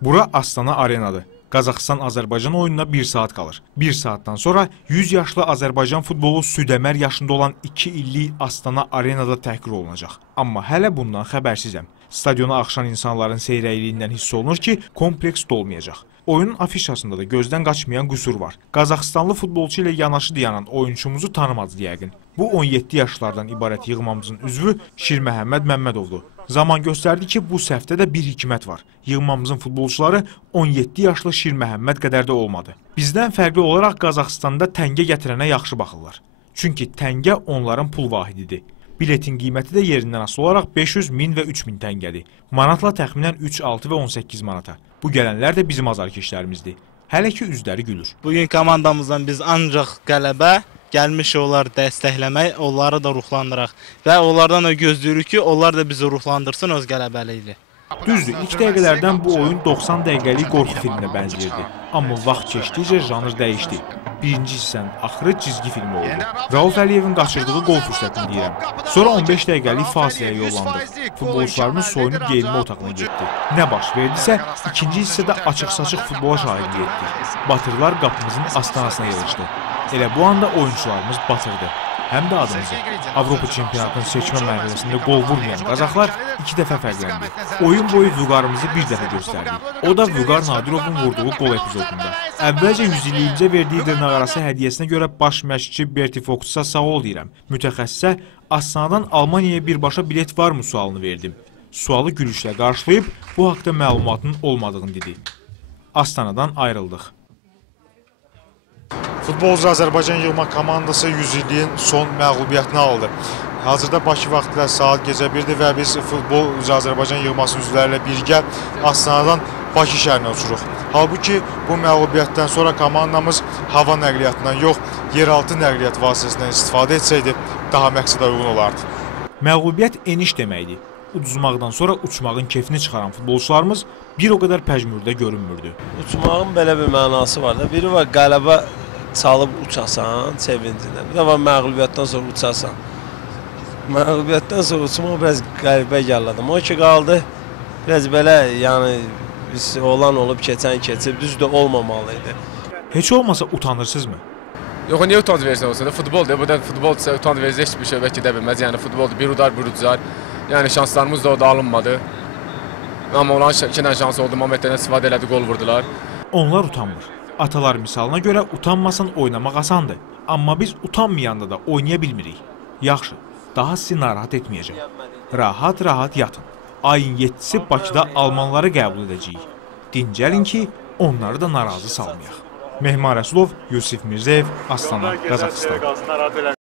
Bura Astana Arenadır. Qazaxıstan-Azərbaycan oyununa 1 saat qalır. 1 saatdan sonra 100 yaşlı Azərbaycan futbolu südəmər yaşında olan 2 illik Astana Arenada təhqir olunacaq. Amma hələ bundan xəbərsizəm. Stadiona axşan insanların seyrəkliliyindən hiss olunur ki, kompleks dolmayacaq. Oyunun afişasında da gözdən qaçmayan qüsur var. Qazaxıstanlı futbolçu ilə yanaşı dayanan oyunçumuzu tanımadı yəqin. Bu 17 yaşlardan ibarət yığmamızın üzvü Şir Məhəmməd Məmmədovdur. Zaman göstərdi ki, bu səhvdə də bir hikmət var. Yığmamızın futbolçuları 17 yaşlı Şir Məhəmməd qədər də olmadı. Bizdən fərqli olaraq Qazaxıstanda təngə gətirənə yaxşı baxırlar. Çünki təngə onların pul vahididir. Biletin qiyməti də yerindən asılı olaraq 500, 1000 və 3000 təngədir. Manatla təxminən 3, 6 və 18 manata. Bu gələnlər də bizim azarkeşlərimizdir. Hələ ki üzləri gülür. Bugün komandamızdan biz ancaq qələbə, gəlmiş onları dəstəkləmək, onları da ruhlandıraq. Və onlardan da gözləyirik ki, onlar da bizi ruhlandırsın öz qələbəliyi. Düzdür, ilk dəqiqələrdən bu oyun 90 dəqiqəlik qorxu filminə bənzəyirdi. Amma vaxt keçdikcə janr dəyişdi. Birinci hissənin axırı cizgi filmi oldu. Rauf Əliyevin qaçırdığı qol fürsətini deyirəm. Sonra 15 dəqiqəlik fasiləyə yollandıq. Futbolçularımız soyunub geyinmə otağına getdi. Nə baş verdisə, ikinci hissədə açıq-saçıq futbola şahidlik etdik. Batırlar qapımızın astanasına yerləşdi. Elə bu anda oyuncularımız batırdı. Həm də adımızı. Avropa çempionatının seçmə mərhələsində qol vurmayan Qazaxlar 2 dəfə fərqləndi. Oyun boyu Vüqarımızı bir dəfə göstərdik. O da Vüqar Nadirovun vurduğu qol epizodunda. Əvvəlcə 100 verdiyi dırnaqarası hədiyyəsinə görə baş məşqçi Berti Fox'a sağ ol deyirəm. Mütəxəssisə Astanadan Almaniyaya birbaşa bilet varmı sualını verdim. Sualı gülüşlə qarşılayıb bu haqda məlumatın olmadığını dedi. Astanadan ayrıldıq. Futbolcu Azərbaycan yığma komandası 100 illiyin son məğlubiyyətini aldı. Hazırda Bakı vaxtı ilə saat gecə 1-dir və biz Futbolcu Azərbaycan yığması üzvləri ilə birgə Astanadan Bakı şəhərinə uçuruq. Halbuki bu məğlubiyyətdən sonra komandamız hava nəqliyyatından yox, yeraltı nəqliyyat vasitəsindən istifadə etsəydi, daha məqsədə uyğun olardı. Məğlubiyyət eniş deməkdir. Uduzmaqdan sonra uçmağın keyfini çıxaran futbolçularımız bir o qədər pəjmürdə görünmürdü. Uçmağın belə bir mənası var da. Biri var qələbə çalıb uçasan sevincindən. Bir də var məğlubiyyətdən sonra uçasan. Məğlubiyyətdən sonra uçmaq biraz qəribə gəldi. O ki qaldı biraz belə, yəni biz olan olub keçən keçib, düz də olmamalıydı. Heç olmasa utanırsınızmı? Yox, niyə utanc versin olsa da futboldur. Burada futbolsa utanc verici heç bir şey bəlkə də bilməz. Yəni futboldur, bir udar, bir uduzar. Yəni şanslarımız da orada alınmadı. Amma onların iki dənə şansı oldu, momentlərdən istifadə elədi, gol vurdular. Onlar utanmır. Atalar misalına görə utanmasan oynamaq asandır. Amma biz utanmayanda da oynaya bilmirik. Yaxşı, daha sizi narahat etməyəcək. Rahat-rahat yatın. Ayın 7-si Bakıda Almanları qəbul edəcəyik. Dincəlin ki, onları da narazı salmayaq. Mehman Rəsulov, Yusif Mirzəyev, Astana, Qazaxıstan.